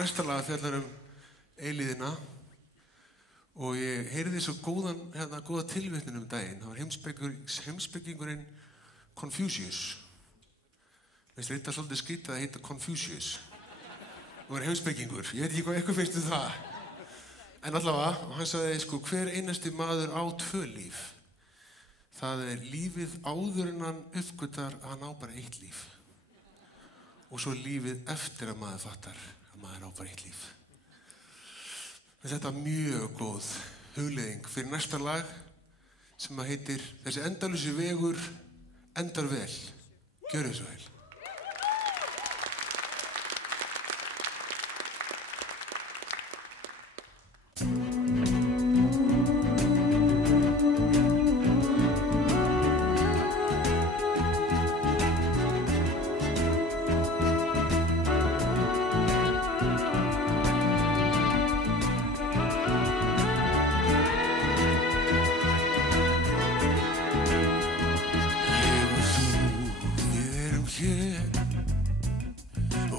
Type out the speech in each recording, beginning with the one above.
Næsta lag fjallar eilíðina og ég heyrði svo góða tilvitnun daginn. Það var heimspekingurinn Confucius. Mér finnst þetta svolítið skrítið að heita Confucius. Það var heimspekingur. Ég veit ekki hvað eitthvað finnst það. En allavega, hann sagði hver einasti maður á 2 líf. Það lífið áður en hann uppgötar að hann á bara 1 líf. Og svo lífið eftir að maður fattar að maður á bara 1 líf. Þetta er mjög góð hugleiðing fyrir næsta lag sem heitir Þessi endalausi vegur endar vel. Gjörið svo vel.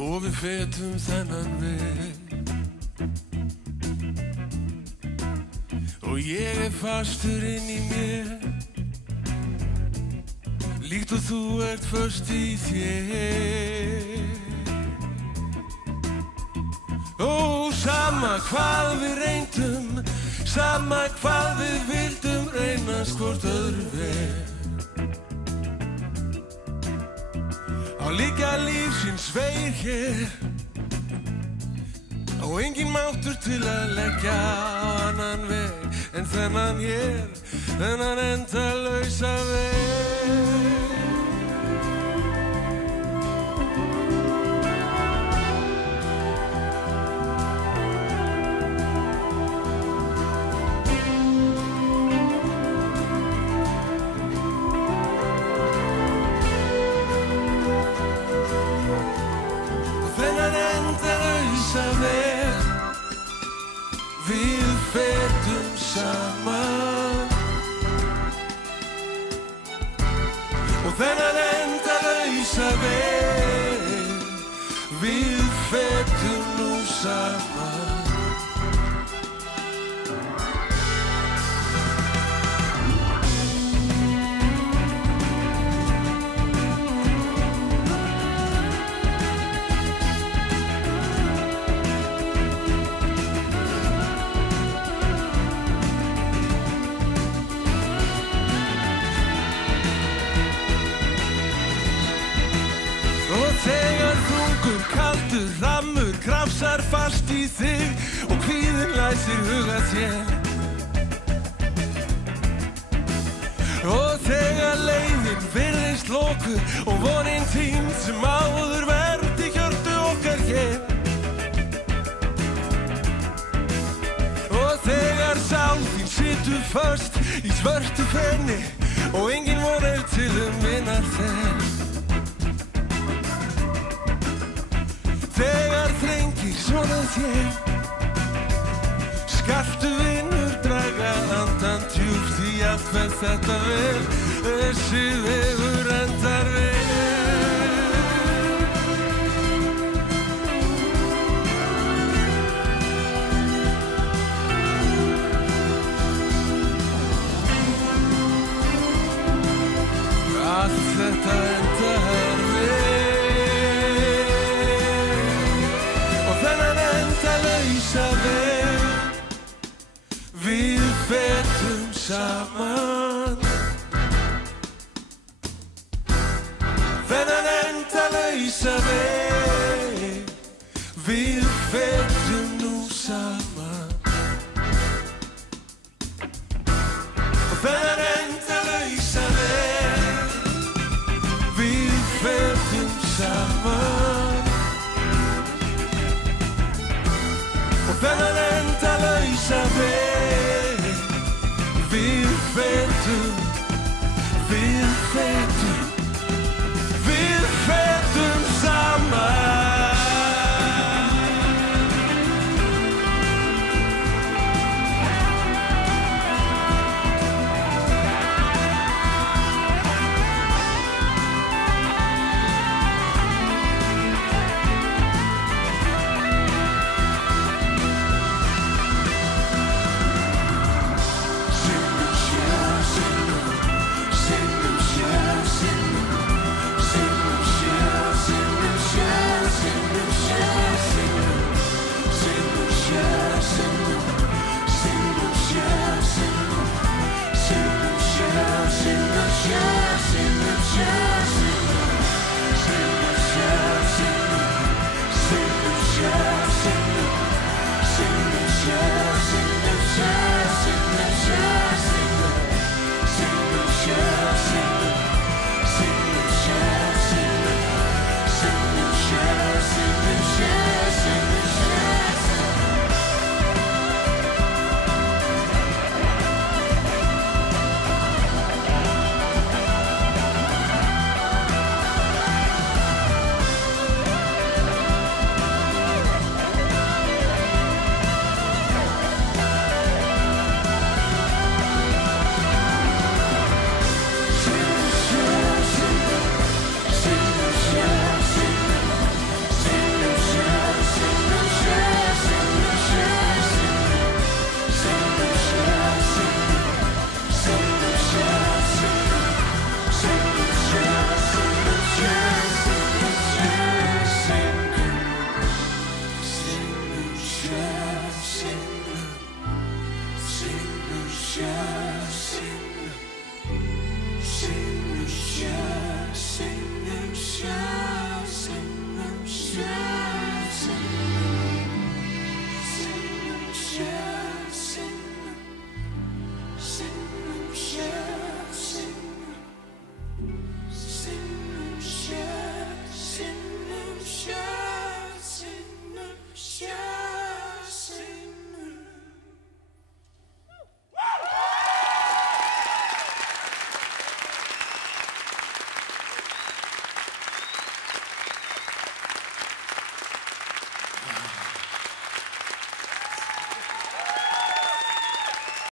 Og við fetum þennan veg og ég fastur inn í mér líkt og þú ert föst í þér. Ó, sama hvað við reyndum, sama hvað við vildum reynast hvort öðru veg. Á líka lífsins vegir hér og engin máttur til að leggja á annan veg en þennan hér, þennan endalausa veg. Við fetum saman og þennan endalausa veg við fetum nú saman. Kaldur hrammur krafsar fast í þig og kvíðinn læsir huga þér. Og þegar leiðin virðist lokuð og vonin týnd sem áður verndi hjörtu okkar hér. Og þegar sál þín situr föst í svörtu fenni og engin von til vinnar þér. Þegar þrengir svona þér skaltu vinur draga andan djúpt því allt fer þetta vel, þessi vegur endar vel. Allt þetta endar vel. Við fetum saman þennan endalausa veg við